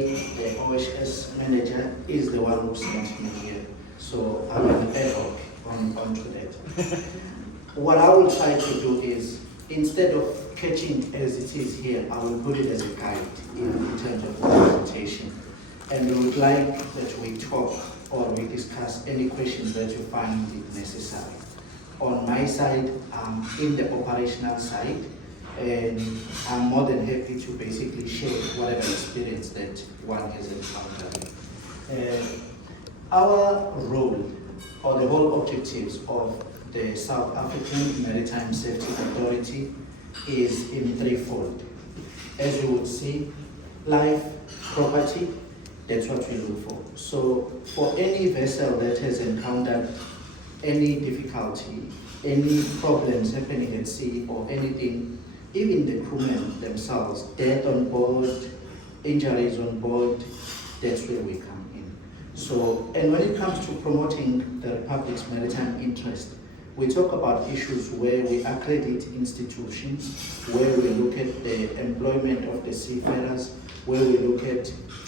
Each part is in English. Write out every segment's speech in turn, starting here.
The OHS manager is the one who sent me here, so I'm an ad hoc onto that. What I will try to do is, instead of catching as it is here, I will put it as a guide in terms of the presentation. And we would like that we talk or we discuss any questions that you find it necessary. On my side, I'm in the operational side, and I'm more than happy to basically share whatever experience that one has encountered. Our role, or the whole objectives of the South African Maritime Safety Authority is in threefold. As you would see, life, property, that's what we look for. So for any vessel that has encountered any difficulty, any problems happening at sea or anything, even the crewmen themselves, death on board, injuries on board, that's where we come in. So, and when it comes to promoting the Republic's maritime interest, we talk about issues where we accredit institutions, where we look at the employment of the seafarers, where we look at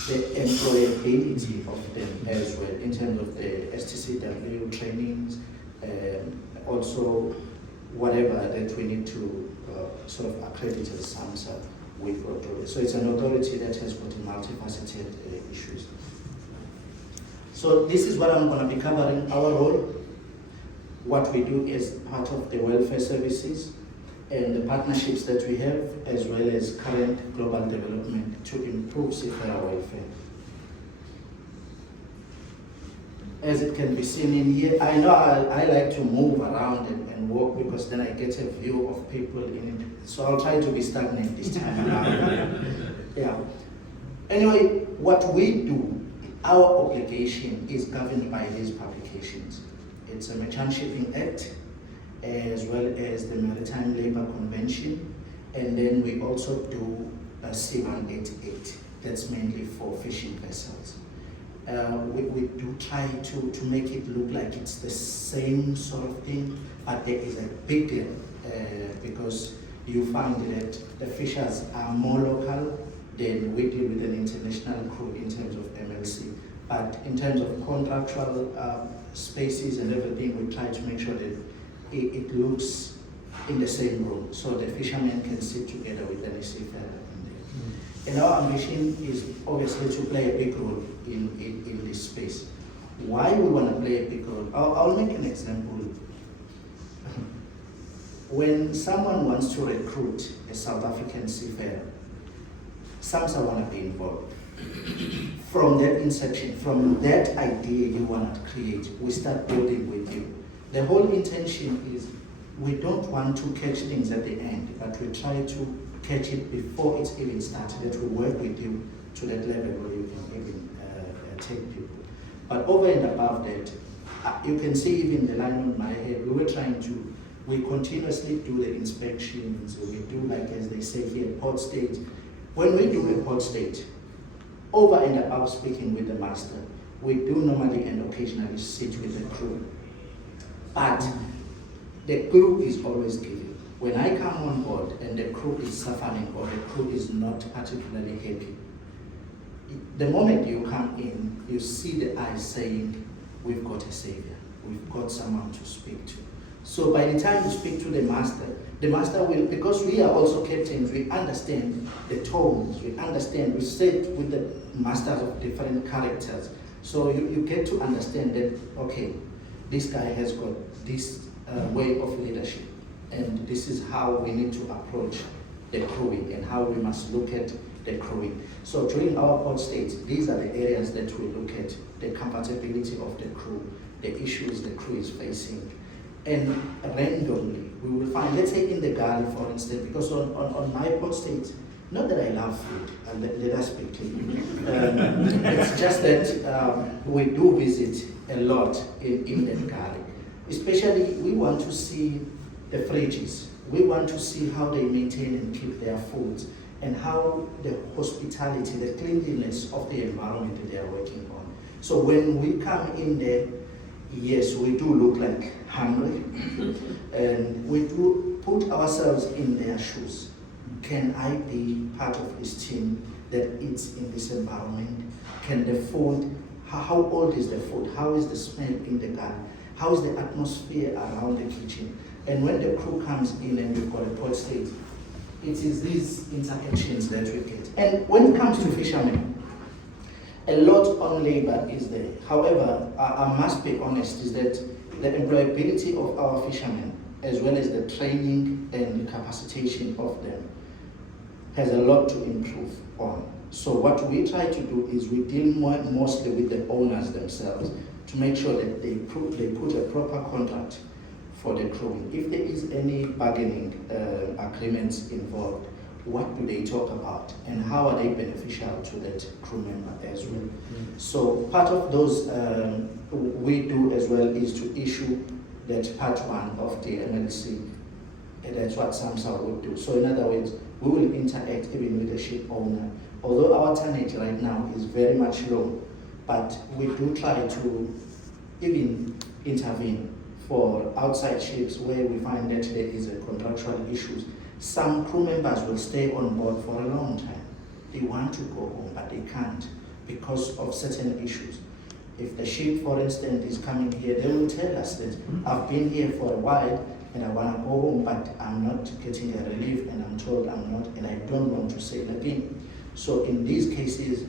the employability of them as well, in terms of the STCW trainings, also whatever that we need to sort of accredit as SAMSA with authority. So it's an authority that has got multifaceted issues. So this is what I'm going to be covering, our role, what we do as part of the welfare services, and the partnerships that we have, as well as current global development to improve seafarer welfare. As it can be seen in here, I know I like to move around and walk because then I get a view of people in it. So I'll try to be stagnant this time around. Yeah. Anyway, what we do, our obligation is governed by these publications. It's a Merchant Shipping Act, as well as the Maritime Labour Convention, and then we also do a C-188, that's mainly for fishing vessels. We do try to make it look like it's the same sort of thing, but there is a big deal because you find that the fishers are more local than we deal with an international crew in terms of MLC. But in terms of contractual spaces and everything, we try to make sure that it looks in the same room, so the fishermen can sit together with any seafarer in there. And our ambition is obviously to play a big role in this space. Why we want to play a big role? I'll make an example. When someone wants to recruit a South African seafarer, SAMSA want to be involved. From that inception, from that idea you want to create, we start building with you. The whole intention is we don't want to catch things at the end, but we try to catch it before it's even started, that we work with you to that level where you can even take people. But over and above that, you can see even the line on my head, we continuously do the inspections, we do, like as they say here, port state. When we do a port state, over and above speaking with the master, we do normally and occasionally sit with the crew. But the crew is always given. When I come on board and the crew is suffering or the crew is not particularly happy, the moment you come in, you see the eyes saying, we've got a savior, we've got someone to speak to. So by the time you speak to the master will, because we are also captains, we understand the tones, we sit with the masters of different characters. So you get to understand that, okay, this guy has got this way of leadership, and this is how we need to approach the crewing and how we must look at the crewing. So during our port states, these are the areas that we look at: the compatibility of the crew, the issues the crew is facing. And randomly, we will find, let's say in the galley, for instance, because on my port states, not that I love food, and let us be clear. It's just that we do visit a lot in the galley. Especially, we want to see the fridges. We want to see how they maintain and keep their foods, and how the hospitality, the cleanliness of the environment that they are working on. So when we come in there, yes, we do look like hungry, and we do put ourselves in their shoes. Can I be part of this team that eats in this environment? Can the food, how old is the food? How is the smell in the garden? How is the atmosphere around the kitchen? And when the crew comes in and we've got a port state, it is these interactions that we get. And when it comes to fishermen, a lot on labor is there. However, I must be honest, is that the employability of our fishermen, as well as the training and the capacitation of them, has a lot to improve on. So what we try to do is we deal mostly with the owners themselves to make sure that they put a proper contract for the crewing. If there is any bargaining agreements involved, what do they talk about and how are they beneficial to that crew member as well? Mm-hmm. So part of those we do as well is to issue that part one of the MLC, and that's what SAMSA would do. So in other words, we will interact even with the ship owner. Although our tonnage right now is very much low, but we do try to even intervene for outside ships where we find that there is a contractual issues. Some crew members will stay on board for a long time. They want to go home, but they can't because of certain issues. If the ship, for instance, is coming here, they will tell us that I've been here for a while and I want to go home, but I'm not getting a relief and I'm told I'm not, and I don't want to sail again. So in these cases,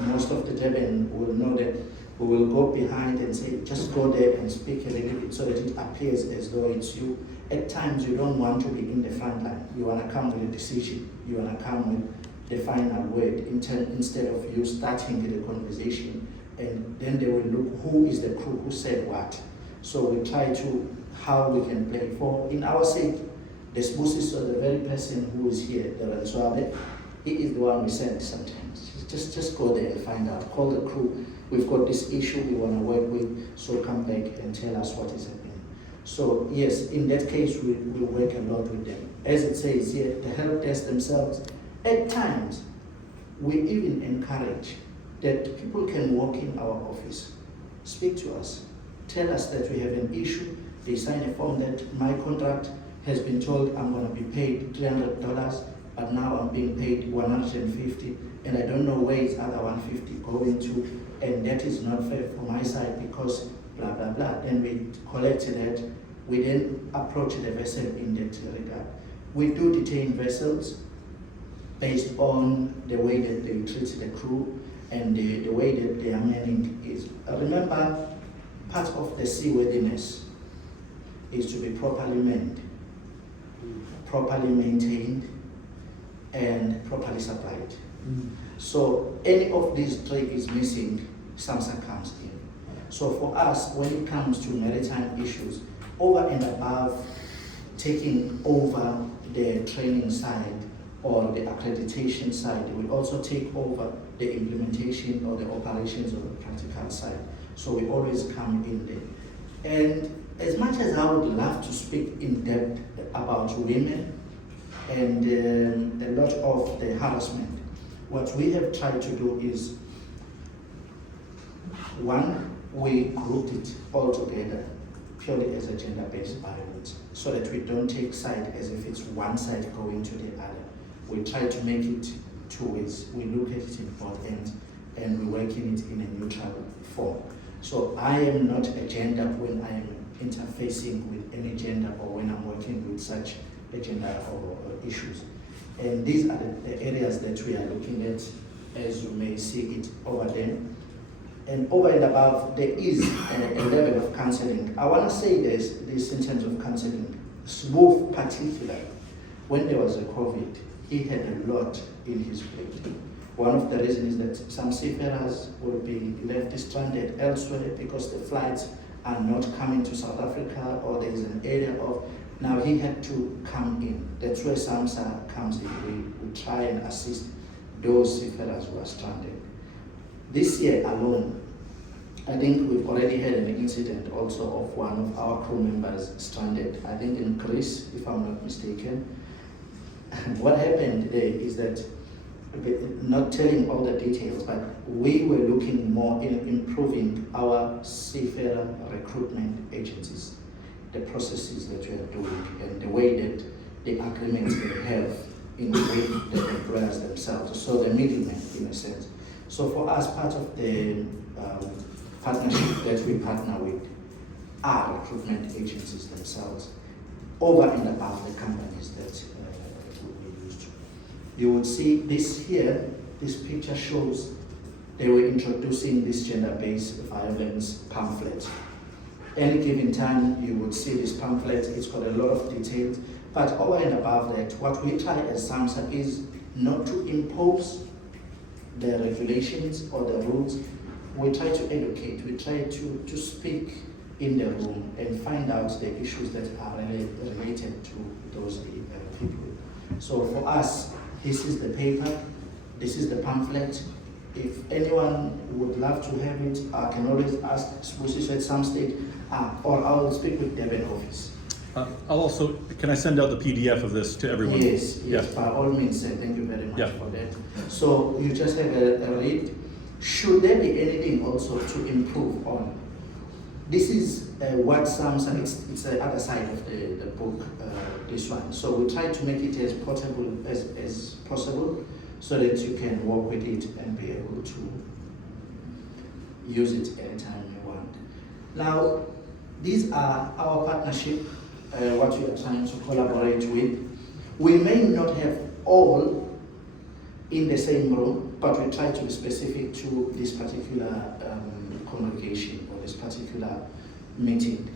most of the Durban will know that we will go behind and say, just go there and speak a little bit so that it appears as though it's you. At times, you don't want to be in the front line. You want to come with a decision. You want to come with the final word instead of you starting the conversation. And then they will look, who is the crew who said what? So we try to, how we can play. For in our sake, the spouses of the very person who is here, the Ranswabe, he is the one we send sometimes. Just go there and find out. Call the crew. We've got this issue we want to work with, so come back and tell us what is happening. So yes, in that case, we work a lot with them. As it says here, the help desk themselves, at times, we even encourage that people can walk in our office, speak to us, tell us that we have an issue. They sign a form that my contract has been told I'm going to be paid $300, but now I'm being paid $150, and I don't know where is other $150 going to, and that is not fair for my side because blah, blah, blah. Then we collect that. We then approach the vessel in that regard. We do detain vessels based on the way that they treat the crew and the way that their manning is. Remember, part of the seaworthiness is to be properly manned, properly maintained, and properly supplied. So any of these three is missing, SAMSA comes in. So for us, when it comes to maritime issues, over and above taking over the training side or the accreditation side, we also take over the implementation or the operations of the practical side. So we always come in there. And as much as I would love to speak in depth about women and a lot of the harassment, what we have tried to do is, one, we grouped it all together purely as a gender-based violence so that we don't take side as if it's one side going to the other. We try to make it two ways. We look at it in both ends and we work in it in a neutral form. So I am not a gender when I am interfacing with any gender or when I'm working with such a gender or issues. And these are the areas that we are looking at, as you may see it over there. And over and above, there is a level of counseling. I want to say this in terms of counseling. Smooth, particularly, when there was a COVID, he had a lot in his plate. One of the reasons is that some seafarers will be left stranded elsewhere because the flights are not coming to South Africa, or there is an area of, now he had to come in. That's where SAMSA comes in. We try and assist those seafarers who are stranded. This year alone, I think we've already had an incident also of one of our crew members stranded, I think in Greece, if I'm not mistaken. And what happened there is that, not telling all the details, but we were looking more in improving our seafarer recruitment agencies, the processes that we are doing, and the way that the agreements they have in with the employers themselves, so the middlemen in a sense. So for us, part of the partnership that we partner with are recruitment agencies themselves, over and above the companies that we used to. You would see this here, this picture shows they were introducing this gender-based violence pamphlet. Any given time you would see this pamphlet, it's got a lot of details, but over and above that, what we try as SAMSA is not to impose the regulations or the rules. We try to educate, we try to speak in the room and find out the issues that are related to those people. So for us, this is the paper, this is the pamphlet. If anyone would love to have it, I can always ask Spusi at some stage, or I'll speak with Durban office. I'll also, can I send out the PDF of this to everyone? Yes, by all means, thank you very much for that. So you just have a read. Should there be anything also to improve on? This is what SAMSA, it's the other side of the book, this one. So we try to make it as portable as possible so that you can work with it and be able to use it anytime you want. Now, these are our partnership, what we are trying to collaborate with. We may not have all in the same room, but we try to be specific to this particular congregation or this particular meeting.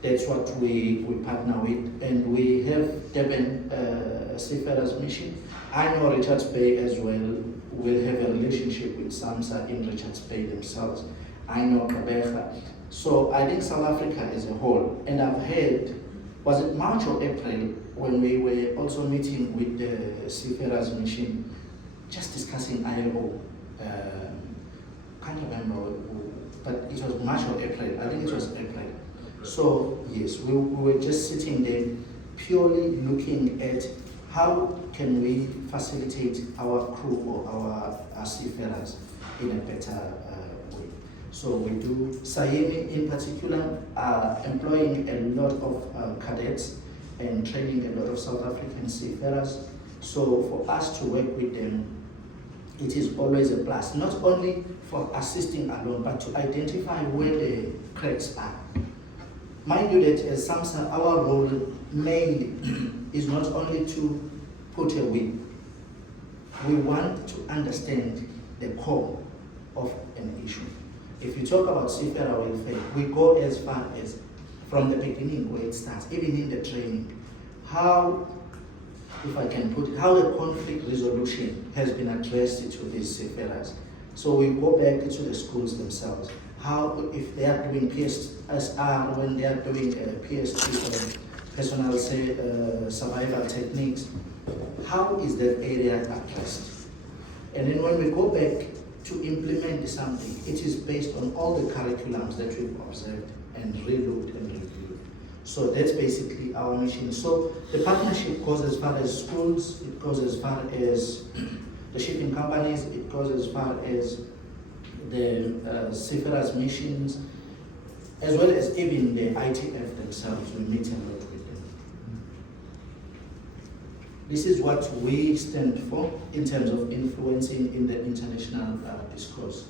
That's what we partner with, and we have Durban Seafarers mission. I know Richards Bay as well will have a relationship with SAMSA in Richards Bay themselves. I know Capt. So I think South Africa as a whole, and I've heard, was it March or April, when we were also meeting with the Seafarers mission, just discussing ILO. Can't remember, but it was March or April. I think it was April. So yes, we were just sitting there, purely looking at how can we facilitate our crew or our seafarers in a better way. So we do, SAIMI in particular are employing a lot of cadets and training a lot of South African seafarers. So for us to work with them, it is always a plus, not only for assisting alone, but to identify where the cracks are. Mind you that as SAMSA, our role mainly is not only to put a whip. We want to understand the core of an issue. If you talk about seafarer welfare, we go as far as from the beginning where it starts, even in the training. How, if I can put it, how the conflict resolution has been addressed to these seafarers. So we go back to the schools themselves. How, if they are doing PSR, when they are doing PST, personal survival techniques, how is that area addressed? And then when we go back to implement something, it is based on all the curriculums that we've observed and relooked and reviewed. So that's basically our mission. So the partnership goes as far as schools, it goes as far as the shipping companies, it goes as far as the seafarers missions, as well as even the ITF themselves. We meet a lot with them. This is what we stand for in terms of influencing in the international discourse,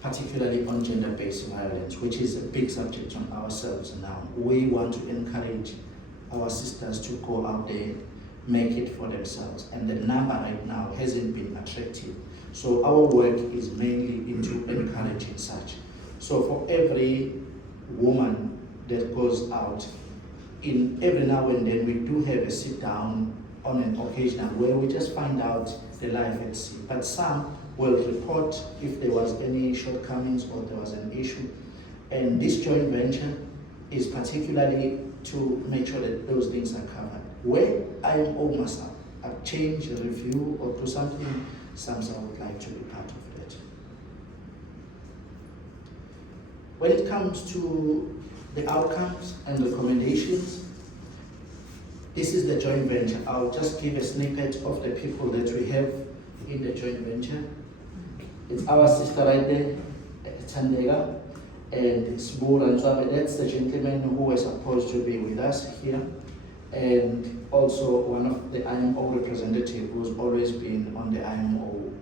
particularly on gender-based violence, which is a big subject on ourselves now. We want to encourage our sisters to go out there, make it for themselves, and the number right now hasn't been attractive. So our work is mainly into encouraging such. So for every woman that goes out, in every now and then we do have a sit down on an occasional where we just find out the life at sea. But some will report if there was any shortcomings or there was an issue. And this joint venture is particularly to make sure that those things are covered. Where I am almost a change, a review, or do something, SAMSA would like to be part of that. When it comes to the outcomes and recommendations, this is the joint venture. I'll just give a snippet of the people that we have in the joint venture. It's our sister right there, Tandega, and Sbura and Zwabe. That's the gentleman who was supposed to be with us here. and also one of the IMO representative who's always been on the IMO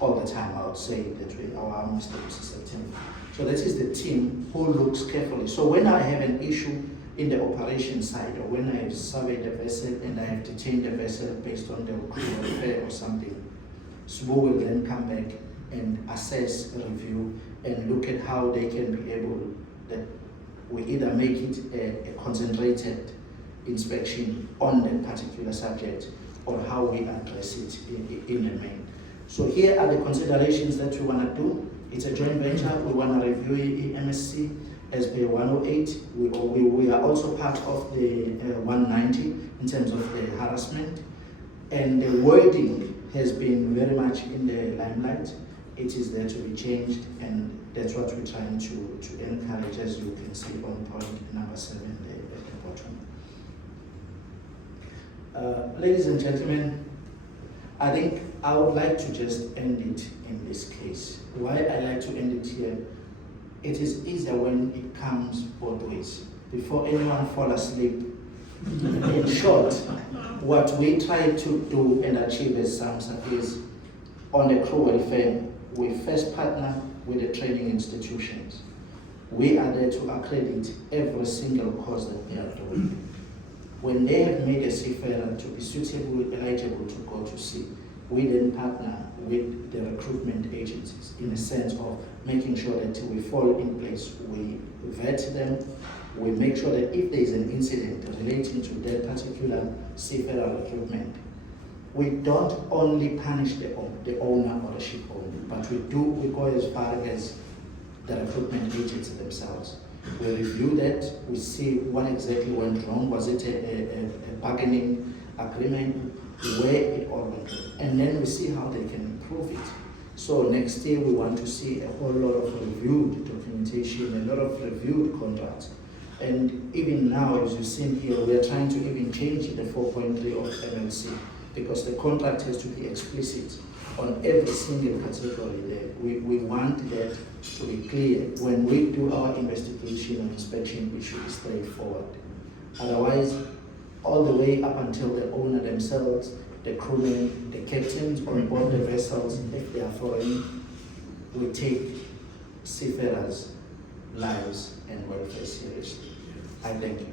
all the time, I would say that way, our arm is September. So that is the team who looks carefully. So when I have an issue in the operation side, or when I have surveyed the vessel and I have detained the vessel based on the crew welfare or something, SBO will then come back and assess, review, and look at how they can be able, that we either make it a concentrated inspection on that particular subject, or how we address it in the main. So here are the considerations that we want to do. It's a joint venture. We want to review MSC as per 108. We are also part of the 190 in terms of the harassment. And the wording has been very much in the limelight. It is there to be changed, and that's what we're trying to encourage, as you can see on point number 7 there at the bottom. Ladies and gentlemen, I think I would like to just end it in this case. Why I like to end it here, it is easier when it comes both ways. Before anyone fall asleep, in short, what we try to do and achieve as SAMSA is, on the crew welfare, we first partner with the training institutions. We are there to accredit every single course that they are doing. When they have made a seafarer to be suitable, eligible to go to sea, we then partner with the recruitment agencies in the sense of making sure that we fall in place. We vet them. We make sure that if there is an incident relating to that particular seafarer recruitment, we don't only punish the owner or the ship owner, but we go as far as the recruitment agency themselves. We review that, we see what exactly went wrong. Was it a bargaining agreement, where it all went wrong, and then we see how they can improve it. So next year we want to see a whole lot of reviewed documentation, a lot of reviewed contracts. And even now, as you've seen here, we are trying to even change the 4.3 of MLC, because the contract has to be explicit on every single category there. We want that to be clear. When we do our investigation and inspection, it should be straightforward. Otherwise, all the way up until the owner themselves, the crewmen, the captains on board the vessels, if they are foreign, we take seafarers' lives and welfare seriously. I thank you.